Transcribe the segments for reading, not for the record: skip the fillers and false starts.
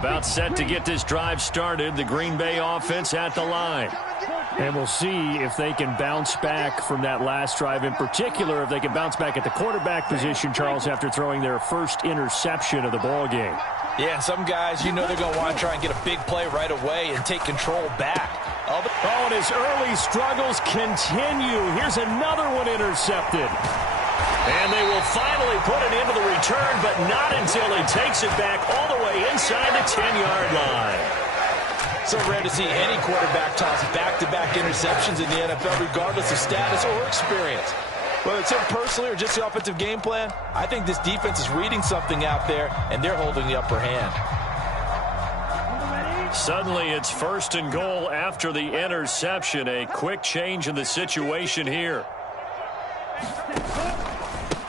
About set to get this drive started. The Green Bay offense at the line. And we'll see if they can bounce back from that last drive. In particular, if they can bounce back at the quarterback position, Charles, after throwing their first interception of the ball game. Yeah, and some guys, you know they're going to want to try and get a big play right away and take control back. Oh, and his early struggles continue. Here's another one intercepted. And they will finally put it into the return, but not until he takes it back all the way inside the 10-yard line. So rare to see any quarterback toss back-to-back interceptions in the NFL, regardless of status or experience. Whether it's him personally or just the offensive game plan, I think this defense is reading something out there, and they're holding the upper hand. Suddenly, it's 1st and goal after the interception. A quick change in the situation here.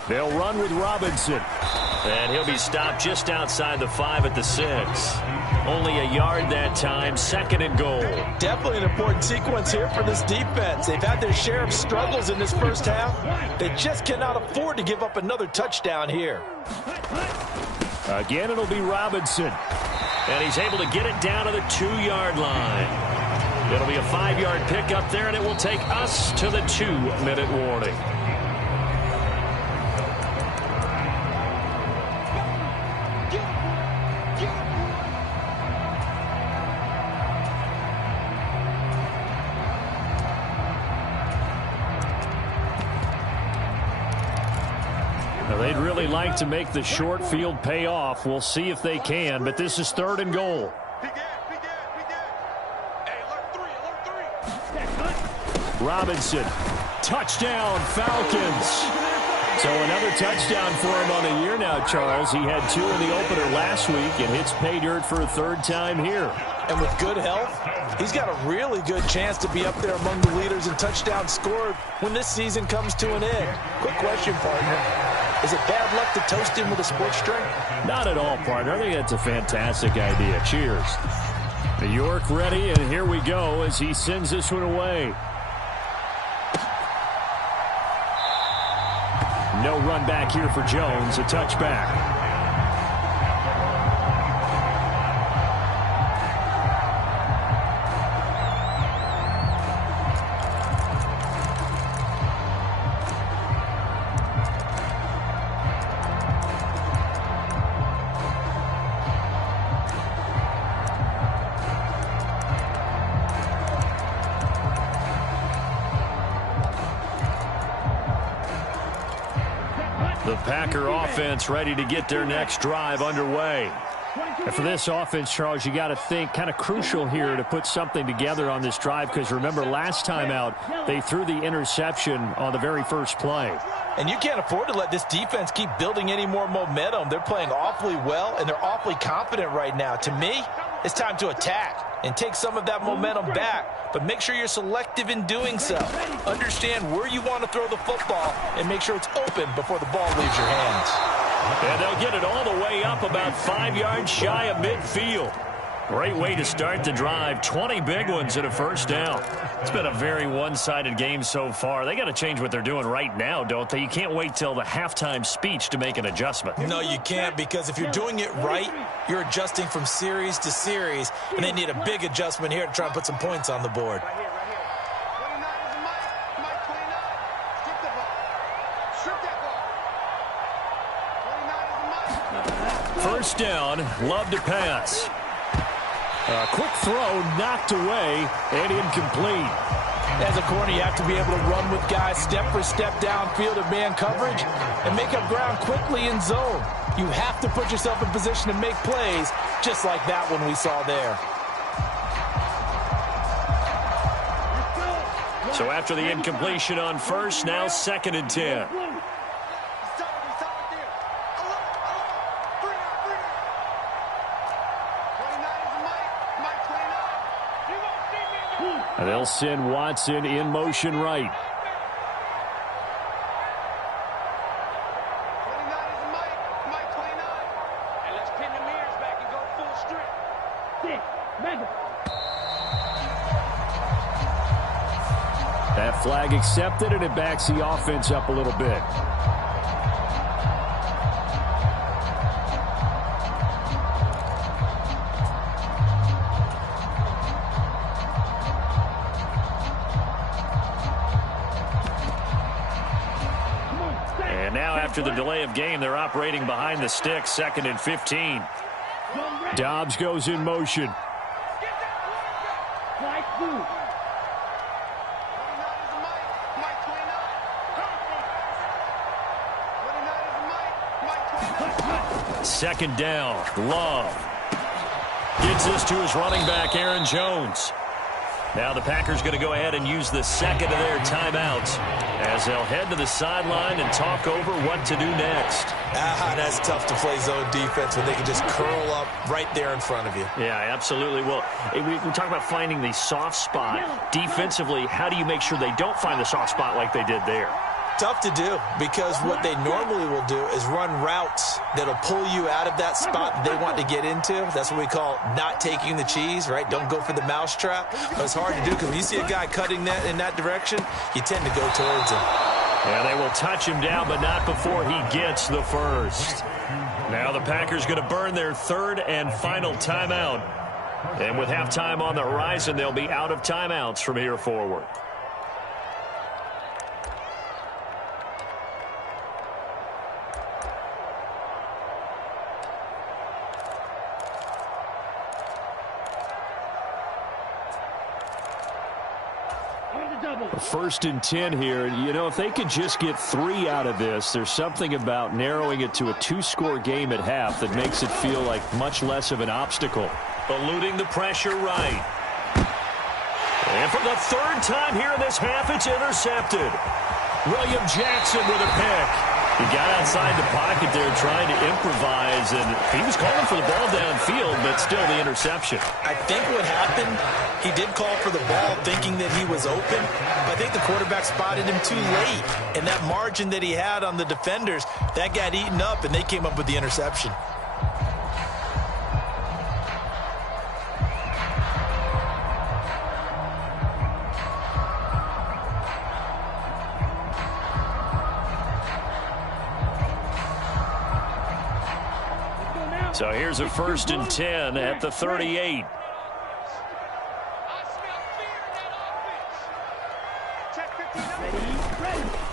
They'll run with Robinson. And he'll be stopped just outside the 5 at the 6. Only a yard that time, 2nd and goal. Definitely an important sequence here for this defense. They've had their share of struggles in this first half. They just cannot afford to give up another touchdown here. Again, it'll be Robinson. And he's able to get it down to the 2-yard line. It'll be a 5-yard pickup there, and it will take us to the 2-minute warning. They'd really like to make the short field pay off. We'll see if they can, but this is 3rd and goal. Robinson, touchdown, Falcons. So another touchdown for him on the year now, Charles. He had 2 in the opener last week and hits pay dirt for a 3rd time here. And with good health, he's got a really good chance to be up there among the leaders in touchdowns scored when this season comes to an end. Quick question, partner. Is it bad luck to toast him with a sports drink? Not at all, partner. I think that's a fantastic idea. Cheers. New York ready, and here we go as he sends this one away. No run back here for Jones. A touchback. The Packer offense ready to get their next drive underway. And for this offense, Charles, you got to think kind of crucial here to put something together on this drive, because remember last time out they threw the interception on the very first play. And you can't afford to let this defense keep building any more momentum. They're playing awfully well, and they're awfully confident right now. To me, it's time to attack and take some of that momentum back, but make sure you're selective in doing so. Understand where you want to throw the football and make sure it's open before the ball leaves your hands. And they'll get it all the way up about 5 yards shy of midfield. Great way to start the drive. 20 big ones and a 1st down. It's been a very one-sided game so far. They got to change what they're doing right now, don't they? You can't wait till the halftime speech to make an adjustment. No, you can't, because if you're doing it right, you're adjusting from series to series, and they need a big adjustment here to try and put some points on the board. First down, love to pass. A quick throw knocked away and incomplete. As a corner, you have to be able to run with guys step for step downfield of man coverage and make up ground quickly in zone. You have to put yourself in position to make plays, just like that one we saw there. So after the incompletion on first, now 2nd and 10. And they'll send Watson in motion right. That flag accepted, and it backs the offense up a little bit. now after the delay of game, they're operating behind the sticks, 2nd and 15. Dobbs goes in motion. Second down, Love. Gets this to his running back, Aaron Jones. Now the Packers going to go ahead and use the second of their timeouts as they'll head to the sideline and talk over what to do next. That's tough to play zone defense when they can just curl up right there in front of you. Yeah, absolutely. Well, we talk about finding the soft spot. Defensively, how do you make sure they don't find the soft spot like they did there? Tough to do, because what they normally will do is run routes that'll pull you out of that spot that they want to get into. That's what we call not taking the cheese, right? Don't go for the mousetrap. But it's hard to do because when you see a guy cutting that in that direction, you tend to go towards him. Yeah, they will touch him down, but not before he gets the first. Now the Packers going to burn their 3rd and final timeout. And with halftime on the horizon, they'll be out of timeouts from here forward. First and 10 here. You know, if they could just get 3 out of this, there's something about narrowing it to a 2-score game at half that makes it feel like much less of an obstacle. Eluding the pressure right. And for the 3rd time here in this half, it's intercepted. William Jackson with a pick. He got outside the pocket there trying to improvise, and he was calling for the ball downfield, but still the interception. I think what happened, he did call for the ball thinking that he was open, but I think the quarterback spotted him too late, and that margin that he had on the defenders, that got eaten up, and they came up with the interception. So here's a 1st and 10 at the 38.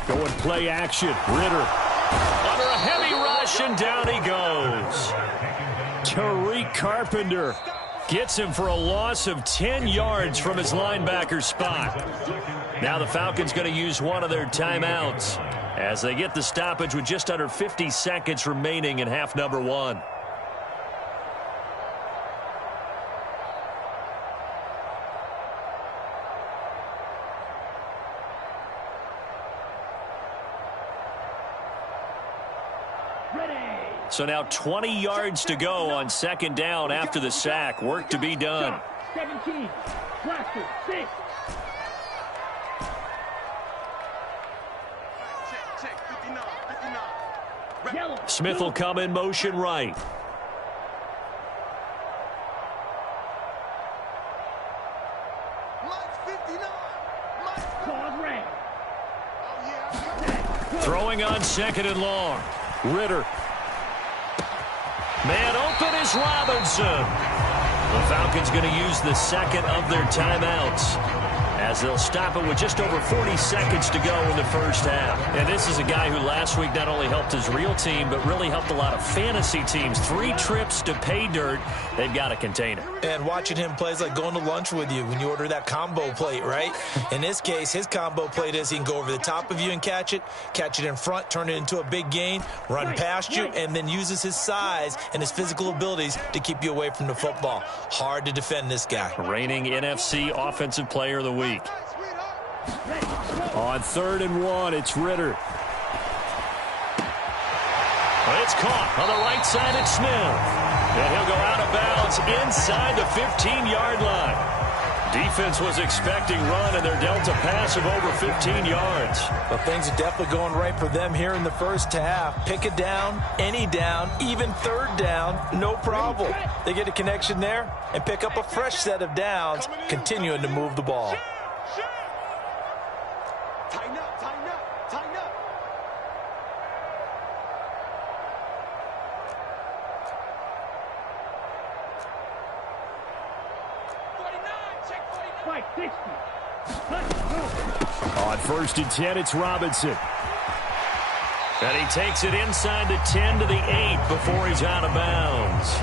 Going play action. Ritter. Under a heavy rush, and down he goes. Tariq Carpenter Gets him for a loss of 10 yards from his linebacker spot. Now the Falcons going to use one of their timeouts as they get the stoppage with just under 50 seconds remaining in half number 1. So now 20 yards to go on 2nd down after the sack. Work to be done. 17, blaster, 6. Smith will come in motion right. Throwing on 2nd and long. Ritter. Man open is Robinson. The Falcons going to use the 2nd of their timeouts as they'll stop it with just over 40 seconds to go in the first half. And this is a guy who last week not only helped his real team, but really helped a lot of fantasy teams. 3 trips to pay dirt. They've got to contain it. And watching him play is like going to lunch with you when you order that combo plate, right? In this case, his combo plate is he can go over the top of you and catch it in front, turn it into a big gain, run past you, and then uses his size and his physical abilities to keep you away from the football. Hard to defend this guy. Reigning NFC Offensive Player of the Week. On 3rd and 1, it's Ritter. It's caught on the right side at Smith. And he'll go out of bounds inside the 15-yard line. Defense was expecting run, and they're dealt a pass of over 15 yards. Well, things are definitely going right for them here in the first half. Pick a down, any down, even 3rd down, no problem. They get a connection there and pick up a fresh set of downs, continuing to move the ball. Tighten up, tighten up, tighten up. Spike 60. On 1st and 10, it's Robinson. And he takes it inside the 10 to the 8 before he's out of bounds.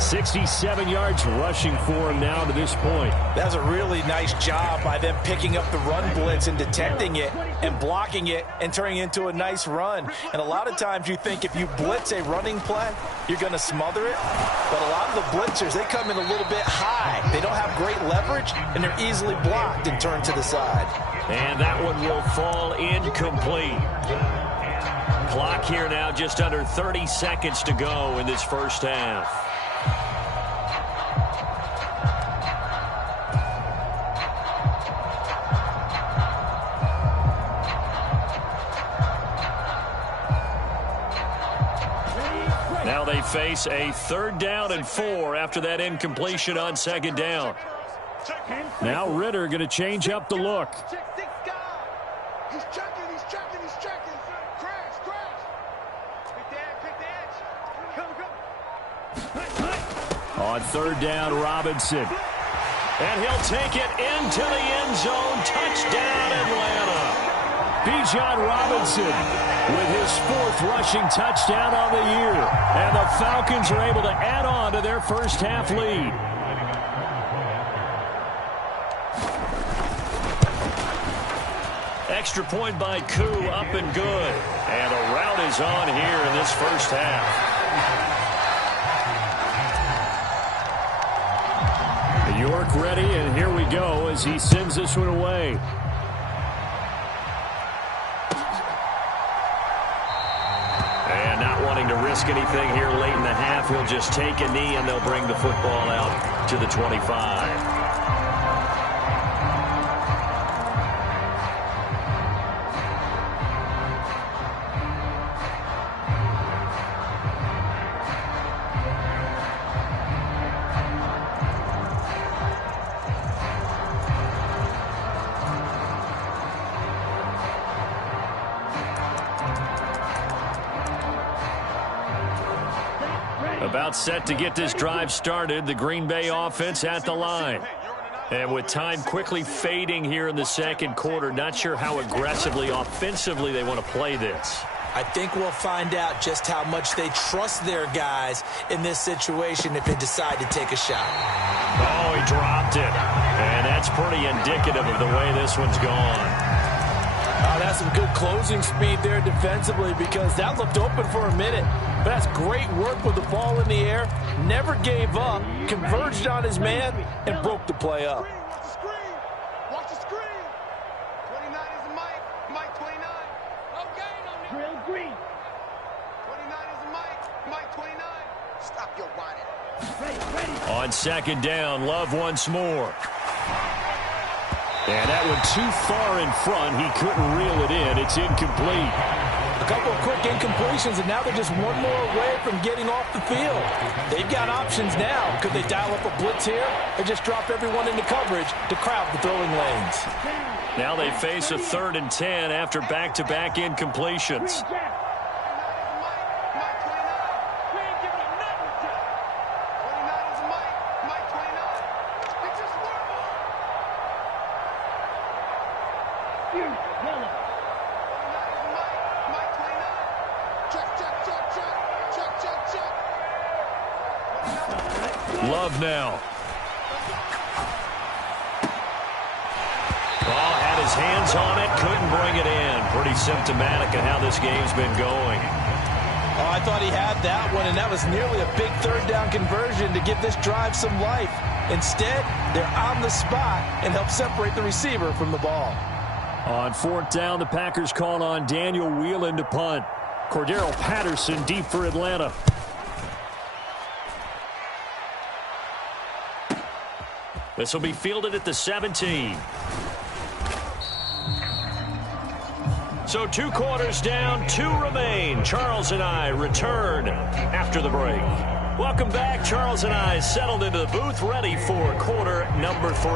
67 yards rushing for him now to this point. That's a really nice job by them picking up the run blitz and detecting it and blocking it and turning it into a nice run. And a lot of times you think if you blitz a running play, you're going to smother it. But a lot of the blitzers, they come in a little bit high. They don't have great leverage, and they're easily blocked and turned to the side. And that one will fall incomplete. Clock here now just under 30 seconds to go in this first half. Now they face a 3rd down and 4 after that incompletion on 2nd down. Now Ritter going to change up the look. He's checking, he's checking, he's checking. Crash, crash. Pick the edge. Come. On 3rd down, Robinson. And he'll take it into the end zone. Touchdown, Atlanta. Bijan Robinson with his 4th rushing touchdown on the year. And the Falcons are able to add on to their first half lead. Extra point by Koo, up and good. And a rout is on here in this first half. York ready, and here we go as he sends this one away. And not wanting to risk anything here late in the half, he'll just take a knee and they'll bring the football out to the 25. About set to get this drive started. The Green Bay offense at the line. And with time quickly fading here in the second quarter, not sure how aggressively, offensively they want to play this. I think we'll find out just how much they trust their guys in this situation if they decide to take a shot. Oh, he dropped it. And that's pretty indicative of the way this one's gone. Oh, that's some good closing speed there defensively because that looked open for a minute. But that's great work with the ball in the air. Never gave up, converged on his man, and broke the play up. Watch the screen. 29 is Mike. Mike 29. No gain on it. Drill green. 29 is Mike. Mike 29. Stop your whining. Ready. On 2nd down, Love once more. And that one too far in front. He couldn't reel it in. It's incomplete. A couple of quick incompletions, and now they're just one more away from getting off the field. They've got options now. Could they dial up a blitz here or just drop everyone into coverage to crowd the throwing lanes? Now they face a 3rd and 10 after back-to-back incompletions. Love now. Ball had his hands on it, couldn't bring it in. Pretty symptomatic of how this game's been going. Oh, I thought he had that one, and that was nearly a big 3rd down conversion to give this drive some life. Instead, they're on the spot and help separate the receiver from the ball. On 4th down, the Packers call on Daniel Whelan to punt. Cordero Patterson deep for Atlanta. This will be fielded at the 17. So 2 quarters down, 2 remain. Charles and I return after the break. Welcome back. Charles and I settled into the booth, ready for quarter number 3.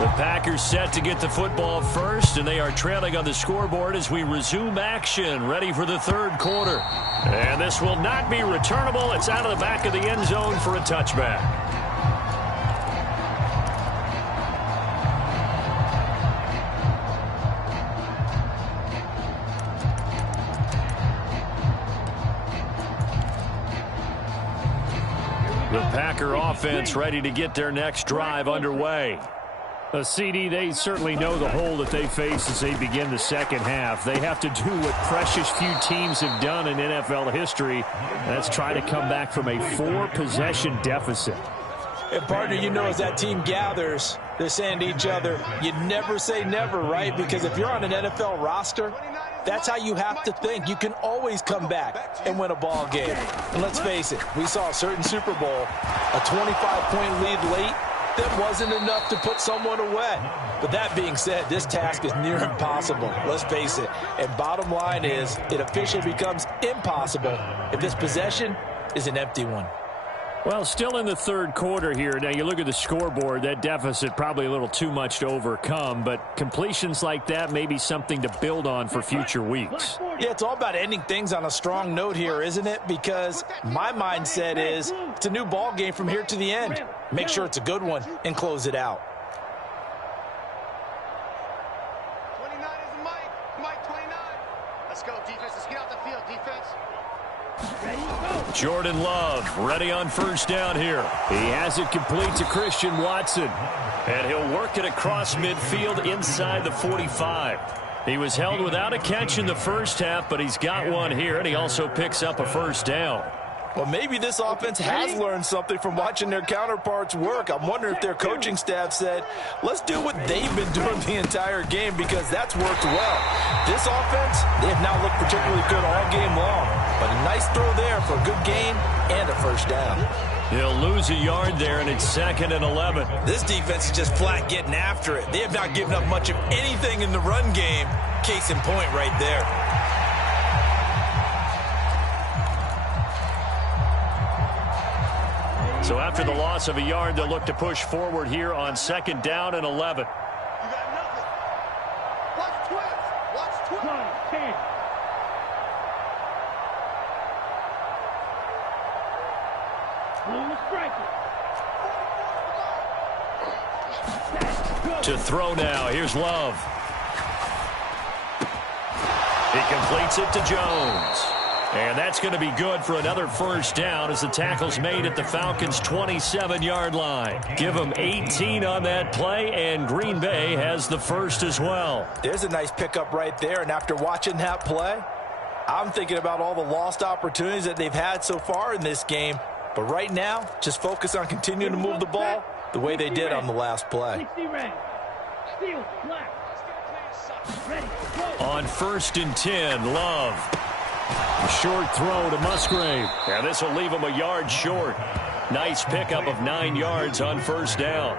The Packers set to get the football first, and they are trailing on the scoreboard as we resume action, ready for the 3rd quarter. And this will not be returnable. It's out of the back of the end zone for a touchback. Packer offense ready to get their next drive underway. A CD, they certainly know the hole that they face as they begin the second half. They have to do what precious few teams have done in NFL history. That's try to come back from a 4-possession deficit. And, partner, you know, as that team gathers, they're saying to each other, you never say never, right? Because if you're on an NFL roster, that's how you have to think. You can always come back and win a ball game. And let's face it, we saw a certain Super Bowl, a 25-point lead late. That wasn't enough to put someone away. But that being said, this task is near impossible. Let's face it. And bottom line is, it officially becomes impossible if this possession is an empty one. Well, still in the third quarter here. Now, you look at the scoreboard, that deficit probably a little too much to overcome, but completions like that may be something to build on for future weeks. Yeah, it's all about ending things on a strong note here, isn't it? Because my mindset is it's a new ball game from here to the end. Make sure it's a good one and close it out. 29 is Mike. Mike 29. Let's go, defense. Let's get out the field, defense. Jordan Love ready on first down here. He has it complete to Christian Watson. And he'll work it across midfield inside the 45. He was held without a catch in the first half, but he's got one here, and he also picks up a first down. Well, maybe this offense has learned something from watching their counterparts work. I'm wondering if their coaching staff said, let's do what they've been doing the entire game, because that's worked well. This offense, they have not looked particularly good all game long, but a nice throw there for a good gain and a first down. He'll lose a yard there, and it's 2nd and 11. This defense is just flat getting after it. They have not given up much of anything in the run game. Case in point right there. So after the loss of a yard, they'll look to push forward here on 2nd down and 11. You got nothing. Watch 12. Watch 12. 10. To throw now. Here's Love. He completes it to Jones. And that's going to be good for another first down as the tackle's made at the Falcons' 27-yard line. Give them 18 on that play, and Green Bay has the first as well. There's a nice pickup right there, and after watching that play, I'm thinking about all the lost opportunities that they've had so far in this game. But right now, just focus on continuing to move the ball the way they did on the last play. On 1st and 10, Love. A short throw to Musgrave. Yeah, this will leave him a yard short. Nice pickup of 9 yards on first down.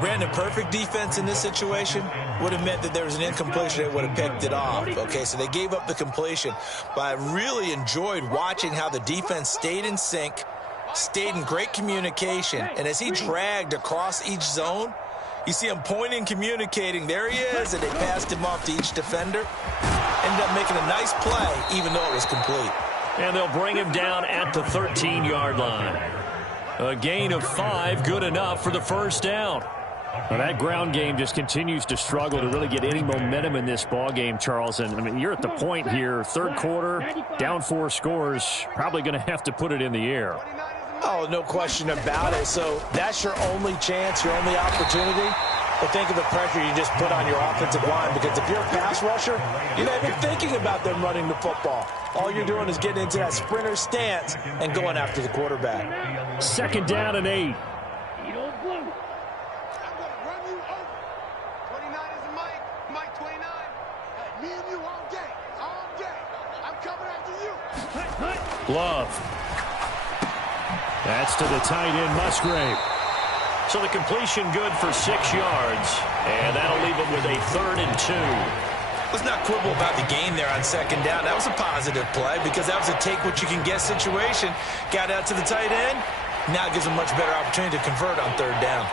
Brandon, perfect defense in this situation would have meant that there was an incompletion that would have picked it off. Okay, so they gave up the completion. But I really enjoyed watching how the defense stayed in sync, stayed in great communication. And as he dragged across each zone, you see him pointing, communicating. There he is, and they passed him off to each defender. Ended up making a nice play, even though it was complete. And they'll bring him down at the 13-yard line. A gain of 5, good enough for the first down. Well, that ground game just continues to struggle to really get any momentum in this ball game, Charles. And I mean, you're at the point here, third quarter, down 4 scores, probably going to have to put it in the air. Oh, no question about it. So that's your only chance, your only opportunity. But think of the pressure you just put on your offensive line, because if you're a pass rusher, you're not even thinking about them running the football. All you're doing is getting into that sprinter stance and going after the quarterback. 2nd down and 8. I'm going to run you over. 29 is Mike. Mike 29. Hey, me and you all day. All day. I'm coming after you. Love. That's to the tight end, Musgrave. So the completion good for 6 yards, and that'll leave him with a 3rd and 2. Let's not quibble about the gain there on 2nd down. That was a positive play, because that was a take-what-you-can-get situation. Got out to the tight end. Now it gives them a much better opportunity to convert on 3rd down.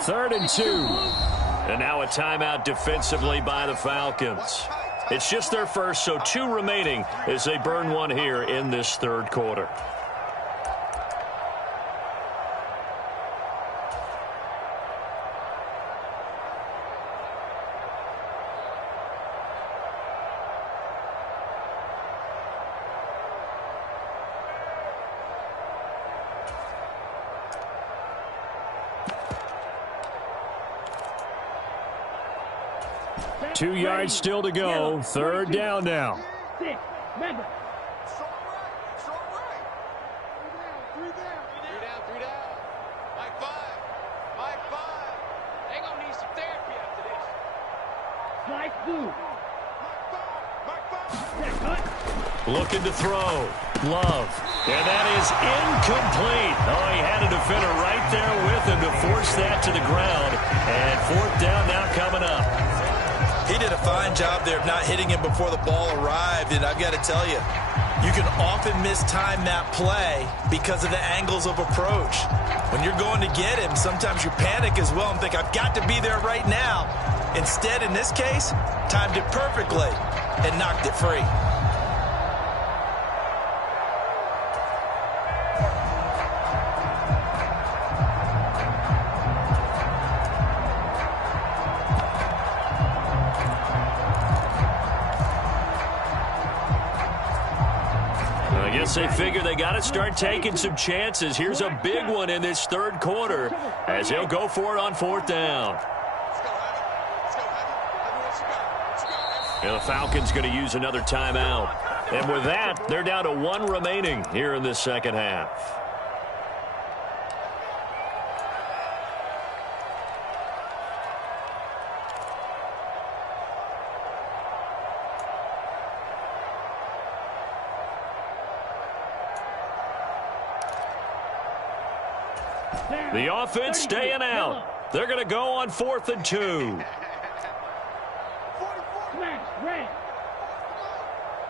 3rd and 2. And now a timeout defensively by the Falcons. It's just their first, so 2 remaining as they burn one here in this 3rd quarter. Two yards still to go. 3rd down now. 6. Remember. Short right. 3 down. Mike 5. They gonna need some therapy after this. Slide through. Mike 5. Looking to throw. Love. And that is incomplete. Oh, he had a defender right there with him to force that to the ground. And 4th down now coming up. He did a fine job there of not hitting him before the ball arrived, and I've got to tell you, you can often mistime that play because of the angles of approach. When you're going to get him, sometimes you panic as well and think, I've got to be there right now. Instead, in this case, timed it perfectly and knocked it free. I guess they figure they got to start taking some chances. Here's a big one in this 3rd quarter as he'll go for it on 4th down. And the Falcons going to use another timeout. And with that, they're down to 1 remaining here in this 2nd half. The offense staying out. They're going to go on 4th and 2. Smash, red.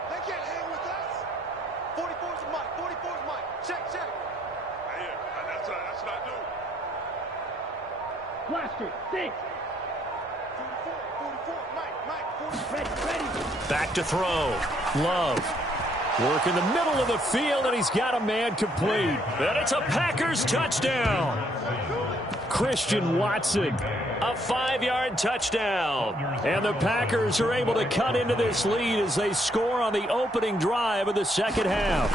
They can't hang with us. 44's Mike. 44's Mike. Check. Yeah, that's what I do. Blaster, 6. 44, Mike. 40. Ready. Back to throw. Love. Work in the middle of the field, and he's got a man complete. And it's a Packers touchdown. Christian Watson. A 5-yard touchdown. And the Packers are able to cut into this lead as they score on the opening drive of the 2nd half.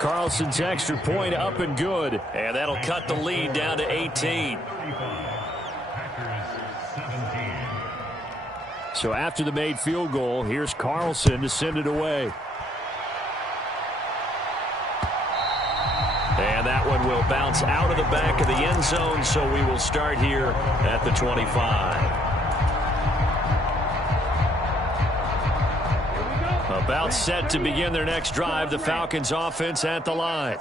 Carlson's extra point up and good. And that'll cut the lead down to 18. So after the made field goal, here's Carlson to send it away. And that one will bounce out of the back of the end zone, so we will start here at the 25. About set to begin their next drive, the Falcons offense at the line.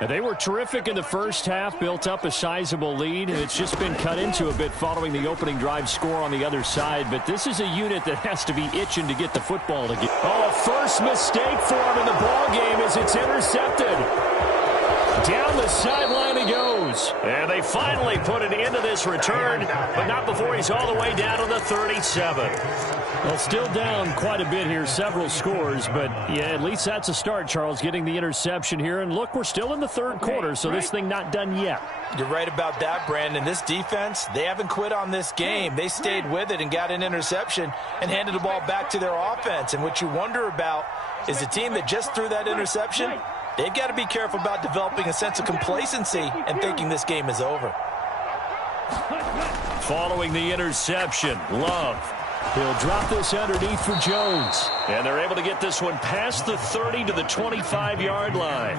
And they were terrific in the first half, built up a sizable lead, and it's just been cut into a bit following the opening drive score on the other side. But this is a unit that has to be itching to get the football to get. Oh, first mistake for him in the ball game as it's intercepted. Down the sideline he goes. And they finally put an end to this return, but not before he's all the way down to the 37. Well, still down quite a bit here, several scores, but yeah, at least that's a start, Charles, getting the interception here. And look, we're still in the 3rd quarter, so this thing not done yet. You're right about that, Brandon. This defense, they haven't quit on this game. They stayed with it and got an interception and handed the ball back to their offense. And what you wonder about is the team that just threw that interception, they've got to be careful about developing a sense of complacency and thinking this game is over. Following the interception, Love. He'll drop this underneath for Jones. And they're able to get this one past the 30 to the 25-yard line.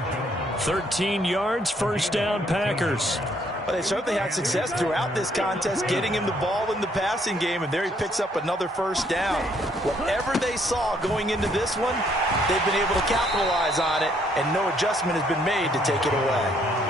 13 yards, 1st down Packers. Well, they certainly had success throughout this contest getting him the ball in the passing game, and there he picks up another 1st down. Whatever they saw going into this one, they've been able to capitalize on it, and no adjustment has been made to take it away.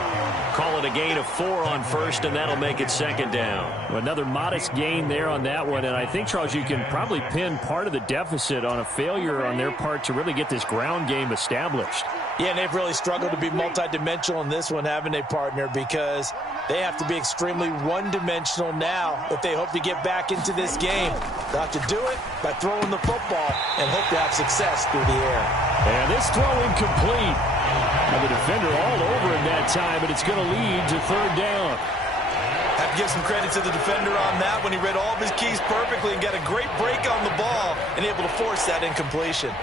Call it a gain of 4 on 1st, and that'll make it 2nd down. Another modest gain there on that one, and I think, Charles, you can probably pin part of the deficit on a failure on their part to really get this ground game established. Yeah, and they've really struggled to be multidimensional in this one, haven't they, partner? Because they have to be extremely one-dimensional now if they hope to get back into this game. They'll have to do it by throwing the football and hope to have success through the air. And this throw incomplete. And the defender all over him that time, but it's going to lead to third down. Have to give some credit to the defender on that when he read all of his keys perfectly and got a great break on the ball and able to force that incompletion.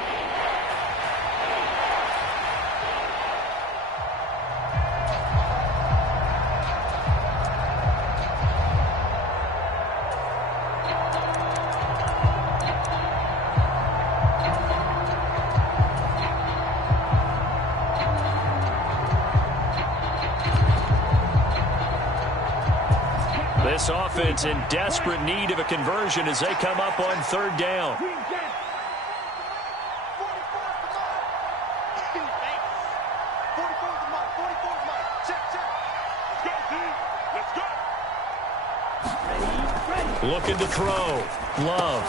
This offense in desperate need of a conversion as they come up on third down. Looking to throw. Love.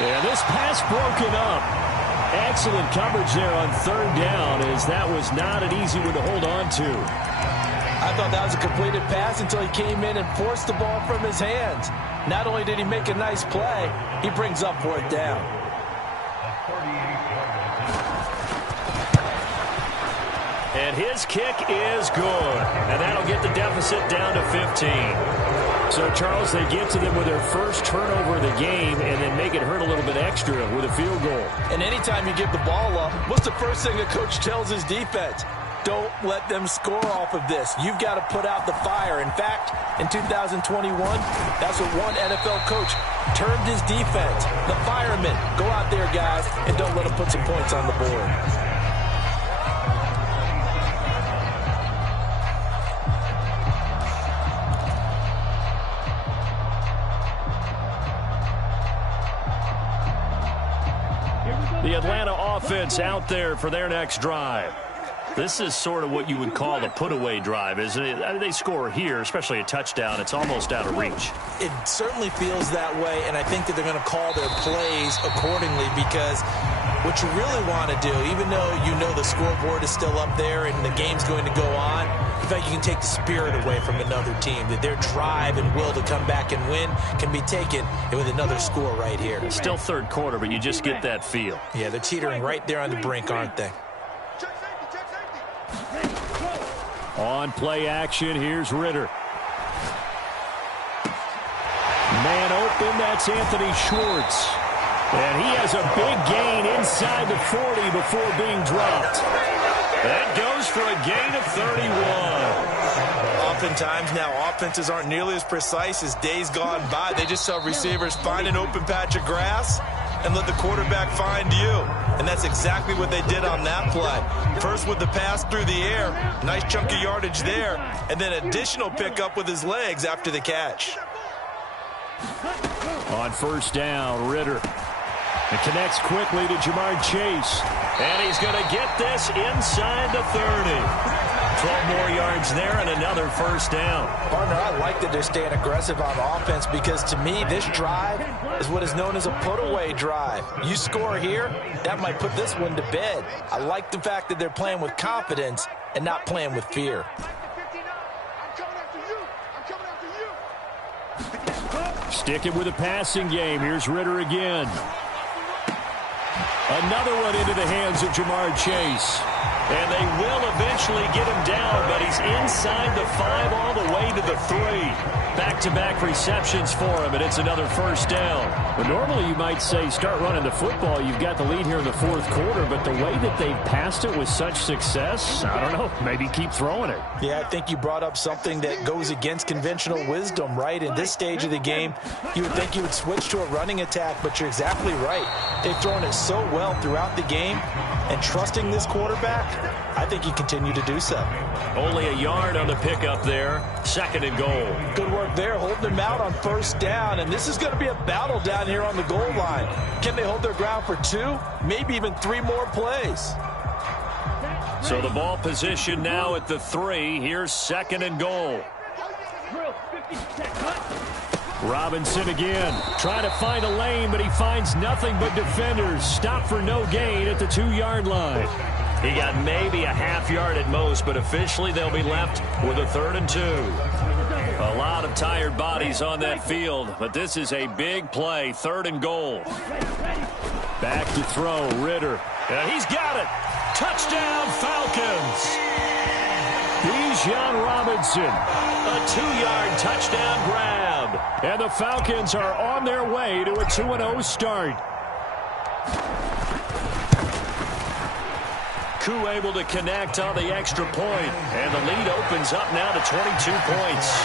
And this pass broken up. Excellent coverage there on third down, as that was not an easy one to hold on to. I thought that was a completed pass until he came in and forced the ball from his hands. Not only did he make a nice play, he brings up fourth down. And his kick is good. And that'll get the deficit down to 15. So, Charles, they get to them with their first turnover of the game and then make it hurt a little bit extra with a field goal. And anytime you give the ball up, what's the first thing a coach tells his defense? Don't let them score off of this. You've got to put out the fire. In fact, in 2021, that's what one NFL coach termed his defense. The firemen. Go out there, guys, and don't let them put some points on the board. The Atlanta offense out there for their next drive. This is sort of what you would call a put-away drive, isn't it? I mean, they score here, especially a touchdown. It's almost out of reach. It certainly feels that way, and I think that they're going to call their plays accordingly because what you really want to do, even though you know the scoreboard is still up there and the game's going to go on, in fact, you can take the spirit away from another team, that their drive and will to come back and win can be taken with another score right here. Still third quarter, but you just get that feel. Yeah, they're teetering right there on the brink, aren't they? On play action, here's Ritter. Man open, that's Anthony Schwartz. And he has a big gain inside the 40 before being dropped. That goes for a gain of 31. Oftentimes now, offenses aren't nearly as precise as days gone by. They just saw receivers find an open patch of grass and let the quarterback find you. And that's exactly what they did on that play. First with the pass through the air, nice chunk of yardage there, and then additional pickup with his legs after the catch. On first down, Ritter. It connects quickly to Jamar Chase. And he's going to get this inside the 30. 12 more yards there and another first down. Partner, I like that they're staying aggressive on offense because to me, this drive is what is known as a put-away drive. You score here, that might put this one to bed. I like the fact that they're playing with confidence and not playing with fear. Sticking with the passing game. Here's Ritter again. Another one into the hands of Jamar Chase. And they will eventually get him down, but he's inside the 5 all the way to the 3. Back-to-back receptions for him, and it's another first down. Well, normally you might say start running the football. You've got the lead here in the fourth quarter, but the way that they've passed it with such success, I don't know, maybe keep throwing it. Yeah, I think you brought up something that goes against conventional wisdom, right? In this stage of the game, you would think you would switch to a running attack, but you're exactly right. They've thrown it so well throughout the game, and trusting this quarterback, I think you continue to do so. Only a yard on the pickup there. Second and goal. Good work there, holding them out on first down, and this is going to be a battle down here on the goal line. Can they hold their ground for 2, maybe even 3 more plays? So the ball position now at the 3. Here's second and goal. Robinson again, trying to find a lane, but he finds nothing but defenders. Stop for no gain at the 2-yard line. He got maybe a half yard at most, but officially they'll be left with a 3rd and 2. A lot of tired bodies on that field, but this is a big play, 3rd and goal. Back to throw, Ritter. And he's got it. Touchdown, Falcons. Bijan Robinson. A 2-yard touchdown grab. And the Falcons are on their way to a 2-0 start. Koo able to connect on the extra point, and the lead opens up now to 22 points.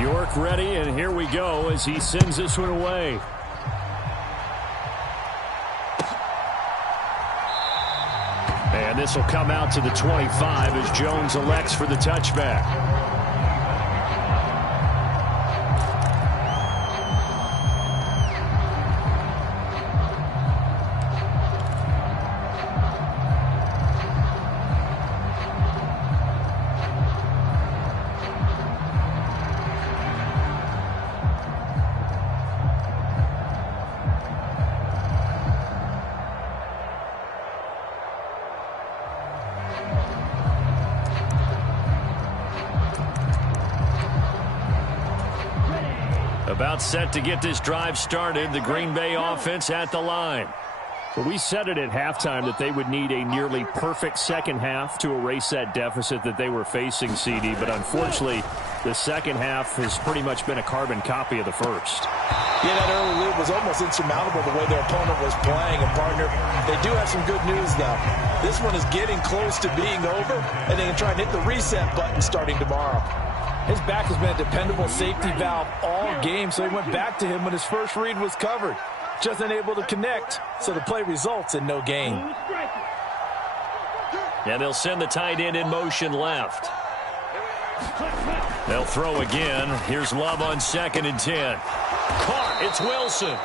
York ready, and here we go as he sends this one away. And this will come out to the 25 as Jones elects for the touchback. About set to get this drive started. The Green Bay offense at the line. Well, we said it at halftime that they would need a nearly perfect second half to erase that deficit that they were facing, CD. But unfortunately, the second half has pretty much been a carbon copy of the first. Yeah, that early lead was almost insurmountable the way their opponent was playing. And, partner, they do have some good news, though. This one is getting close to being over, and they can try and hit the reset button starting tomorrow. His back has been a dependable safety valve all game, so he went back to him when his first read was covered. Just unable to connect, so the play results in no gain. And they'll send the tight end in motion left. They'll throw again. Here's Love on 2nd and 10. Caught. It's Wilson.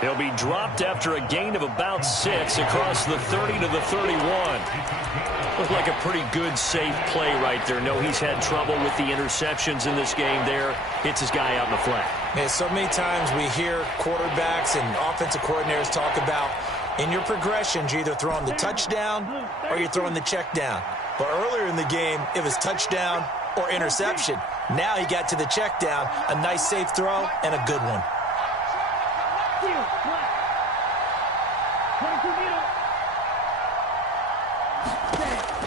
He'll be dropped after a gain of about 6 across the 30 to the 31. Looked like a pretty good, safe play right there. No, he's had trouble with the interceptions in this game there. Hits his guy out in the flat. Yeah, so many times we hear quarterbacks and offensive coordinators talk about in your progressions, you're either throwing the touchdown or you're throwing the check down. But earlier in the game, it was touchdown or interception. Now he got to the check down, a nice safe throw, and a good one.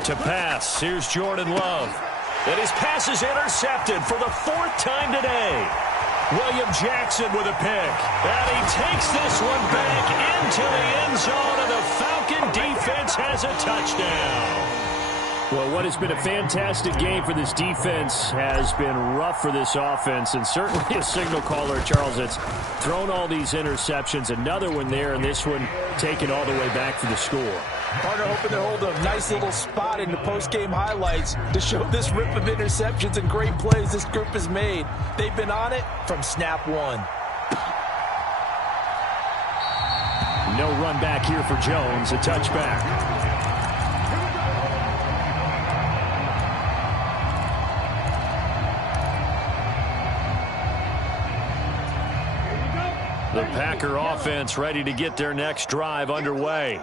To pass, here's Jordan Love. And his pass is intercepted for the 4th time today. William Jackson with a pick. And he takes this one back into the end zone, and the Falcon defense has a touchdown. Well, what has been a fantastic game for this defense has been rough for this offense, and certainly a signal caller, Charles, that's thrown all these interceptions. Another one there, and this one taken all the way back for the score. Partner hoping to hold a nice little spot in the post-game highlights to show this rip of interceptions and great plays this group has made. They've been on it from snap one. No run back here for Jones, a touchback. The Packer offense ready to get their next drive underway.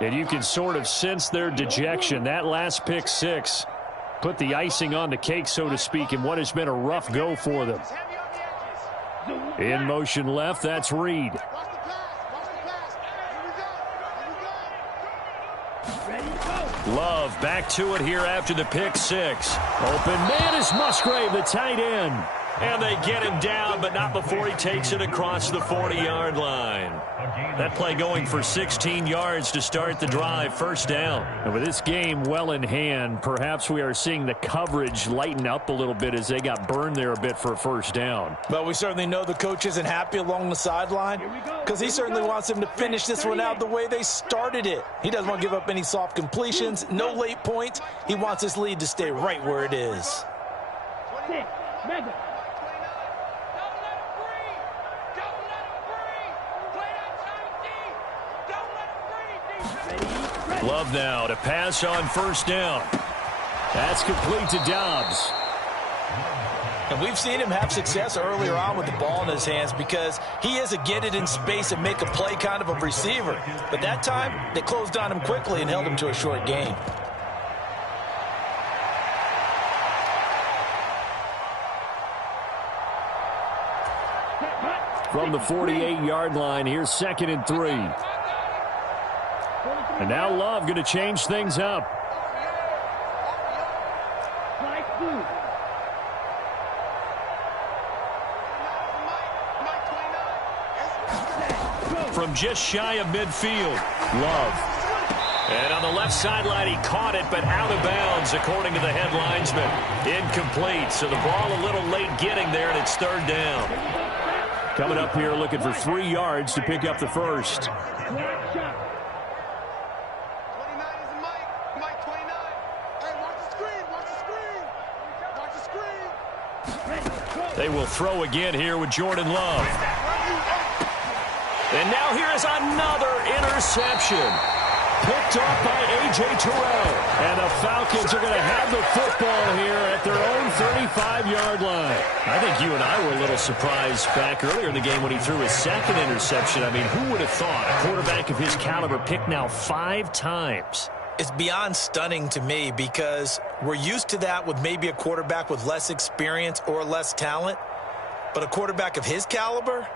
And you can sort of sense their dejection. That last pick 6 put the icing on the cake, so to speak, in what has been a rough go for them. In motion left, that's Reed. Love back to it here after the pick 6. Open man is Musgrave, the tight end. And they get him down, but not before he takes it across the 40-yard line. That play going for 16 yards to start the drive, 1st down. And with this game well in hand, perhaps we are seeing the coverage lighten up a little bit as they got burned there a bit for a 1st down. But we certainly know the coach isn't happy along the sideline because he certainly wants them to finish this one out the way they started it. He doesn't want to give up any soft completions, no late points. He wants his lead to stay right where it is. Love now to pass on first down. That's complete to Dobbs. And we've seen him have success earlier on with the ball in his hands because he is a get it in space and make a play kind of a receiver. But that time, they closed on him quickly and held him to a short gain. From the 48-yard line, here's 2nd and 3. And now Love going to change things up. From just shy of midfield, Love. And on the left sideline, he caught it, but out of bounds, according to the head linesman. Incomplete, so the ball a little late getting there, and it's 3rd down. Coming up here looking for 3 yards to pick up the first. They will throw again here with Jordan Love. And now here is another interception. Picked off by A.J. Terrell. And the Falcons are going to have the football here at their own 35-yard line. I think you and I were a little surprised back earlier in the game when he threw his 2nd interception. I mean, who would have thought a quarterback of his caliber picked now 5 times? It's beyond stunning to me because we're used to that with maybe a quarterback with less experience or less talent. But a quarterback of his caliber,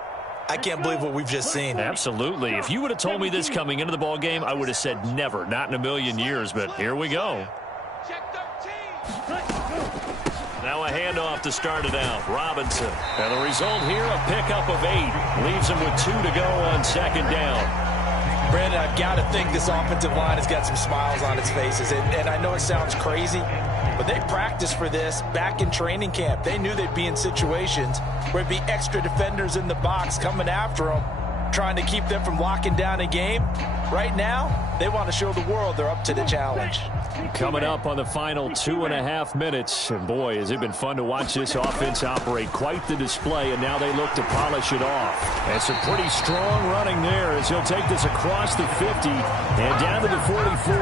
I can't believe what we've just seen. Absolutely. If you would have told me this coming into the ball game, I would have said never, not in a million years. But here we go. Now a handoff to start it out. Robinson. And the result here, a pickup of 8. Leaves him with 2 to go on 2nd down. Brandon, I've got to think this offensive line has got some smiles on its faces. And I know it sounds crazy, but they practiced for this back in training camp. They knew they'd be in situations where there'd be extra defenders in the box coming after them, trying to keep them from locking down a game. Right now, they want to show the world they're up to the challenge. Coming up on the final 2.5 minutes. And boy, has it been fun to watch this offense operate. Quite the display, and now they look to polish it off. And some pretty strong running there as he'll take this across the 50 and down to the 44.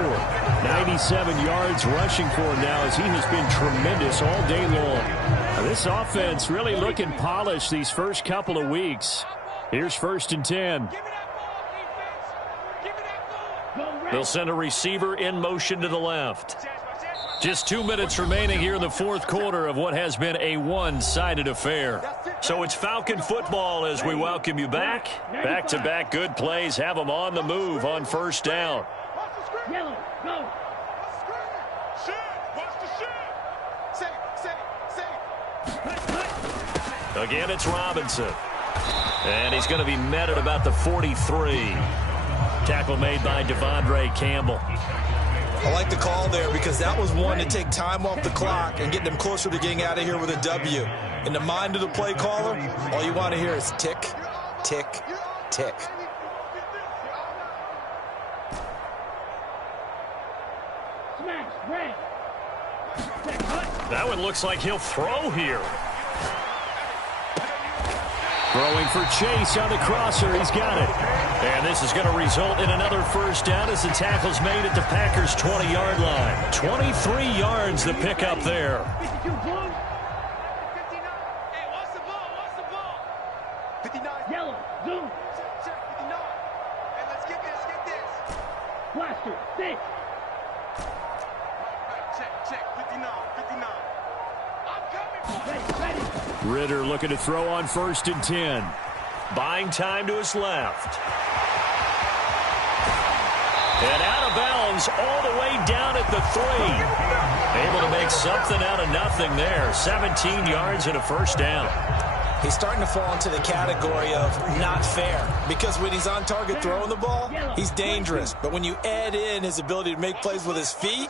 97 yards rushing for him now as he has been tremendous all day long. Now, this offense really looking polished these first couple of weeks. Here's 1st and 10. They'll send a receiver in motion to the left. Just 2 minutes remaining here in the 4th quarter of what has been a one-sided affair. So it's Falcon football as we welcome you back. Back-to-back good plays have them on the move on 1st down. Again, it's Robinson. And he's going to be met at about the 43. Tackle made by Devondre Campbell. I like the call there because that was one to take time off the clock and get them closer to getting out of here with a W. In the mind of the play caller, all you want to hear is tick, tick, tick. That one looks like he'll throw here. Throwing for Chase on the crosser. He's got it. And this is going to result in another 1st down as the tackle's made at the Packers' 20-yard line. 23 yards the pickup there. Yellow, zoom. Check, 59. Hey, let's get this. Blaster, stick. Check, 59. I'm coming. Ready. Ritter looking to throw on 1st and 10. Buying time to his left. And out of bounds all the way down at the 3. Able to make something out of nothing there. 17 yards and a 1st down. He's starting to fall into the category of not fair because when he's on target throwing the ball, he's dangerous. But when you add in his ability to make plays with his feet,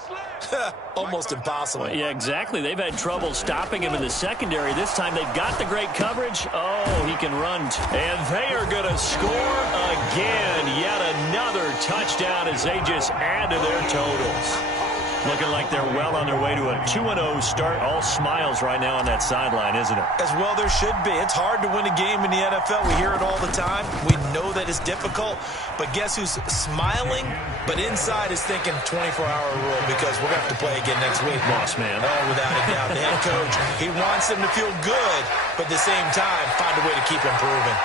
almost impossible. Yeah, exactly. They've had trouble stopping him in the secondary. This time they've got the great coverage. Oh, he can run. And they are going to score again. Yet another touchdown as they just add to their totals. Looking like they're well on their way to a 2-0 start. All smiles right now on that sideline, isn't it? As well there should be. It's hard to win a game in the NFL. We hear it all the time. We know that it's difficult. But guess who's smiling? But inside is thinking 24-hour rule because we're going to have to play again next week. Boss man. Oh, without a doubt. The head coach, he wants them to feel good, but at the same time, find a way to keep improving.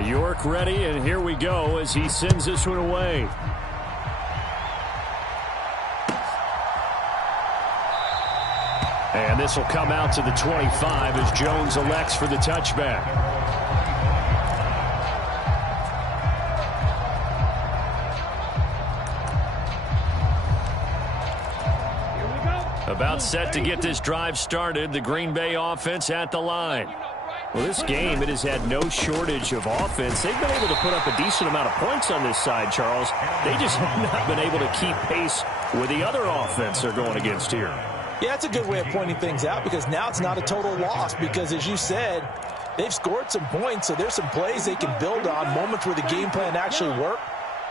York ready, and here we go as he sends this one away. And this will come out to the 25 as Jones elects for the touchback. About set to get this drive started, the Green Bay offense at the line. Well, this game, it has had no shortage of offense. They've been able to put up a decent amount of points on this side, Charles. They just have not been able to keep pace with the other offense they're going against here. Yeah, it's a good way of pointing things out because now it's not a total loss because, as you said, they've scored some points, so there's some plays they can build on, moments where the game plan actually worked.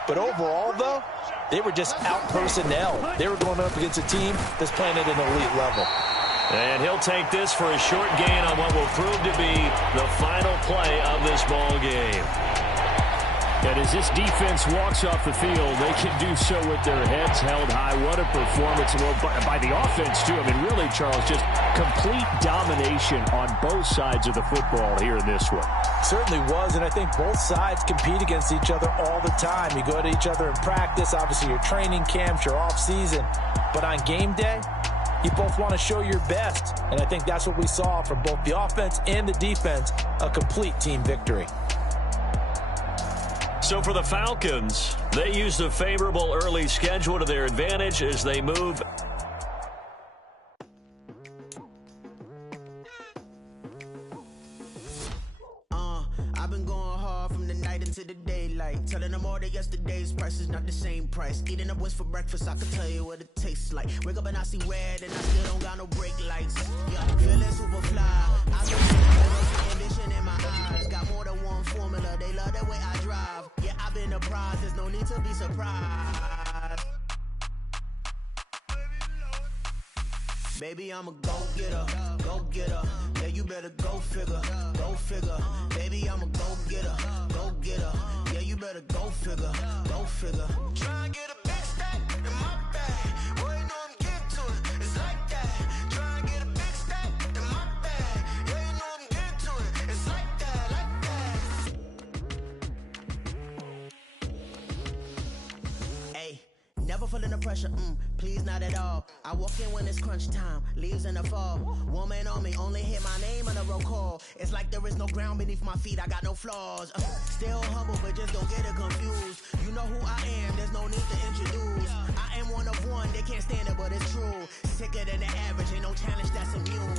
But overall, though, they were just out personnel. They were going up against a team that's playing at an elite level. And he'll take this for a short gain on what will prove to be the final play of this ball game. And as this defense walks off the field, they can do so with their heads held high. What a performance by the offense, too. I mean, really, Charles, just complete domination on both sides of the football here in this one. Certainly was, and I think both sides compete against each other all the time. You go to each other in practice, obviously your training camps, your off-season. But on game day, you both want to show your best, and I think that's what we saw from both the offense and the defense, a complete team victory. So for the Falcons, they used a favorable early schedule to their advantage as they move. I've been going hard from the night into the daylight, telling them all that yesterday's price is not the same price. Eating up wings for breakfast, I can tell you what it tastes like. Wake up and I see red and I still don't got no brake lights. Yeah, feeling super fly. I've been seeing ambition in my eyes. Got more than one formula, they love the way I drive. Yeah, I've been a prize, there's no need to be surprised. Baby, I'm a go-getter, go-getter. Yeah, you better go figure, go figure. Baby, I'm a go-getter, go-getter. Yeah, you better go figure, go figure. Try and get a big stack in my bag. Boy, you know I'm getting to it, it's like that. Try and get a big stack in my bag. Yeah, you know I'm getting to it, it's like that, like that. Hey, never feeling the pressure, please not at all. I walk in when it's crunch time, leaves in the fall. Woman on me, only hit my name on the roll call. It's like there is no ground beneath my feet, I got no flaws. Still humble, but just don't get it confused. You know who I am, there's no need to introduce. I am one of one, they can't stand it, but it's true. Sicker than the average, ain't no challenge that's immune.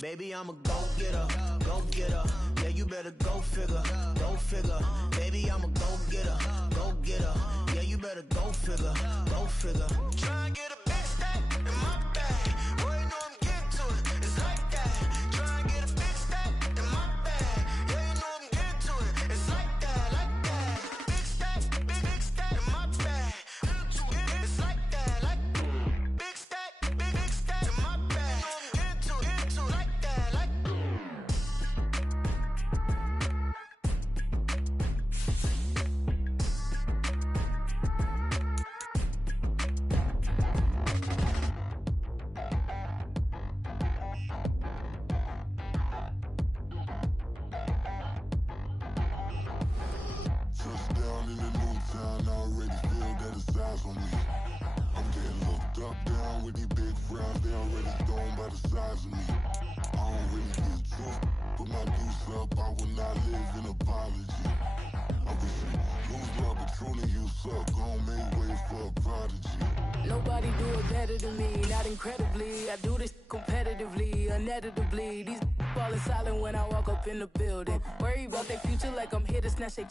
Baby, I'm a go-getter, go-getter. Yeah, you better go figure, go figure. Baby, I'm a go-getter, go-getter. Yeah, you better go figure, go figure. Try and get a big stack in my bag. Boy, you know I'm getting to it, it's like that. Try and get a big stack in my bag. Yeah, you know I'm getting to it, it's like that, like that. Big stack in my bag. It's like that, like that. Big stack in my bag. Get to it, like that, like that. Touchdown in the new town, I already feel that it's eyes on me. I'm getting looked up, down with these big frowns, they already thrown by the size of me. I don't really get truth, put my deuce up, I will not live in apology. I wish you lose love, but truly you suck, gon' make way for a prodigy. Nobody do it better than me, not incredibly. I do this competitively, uneditably. These falling silent when I walk up in the building. Worry about their future like I'm here to snatch their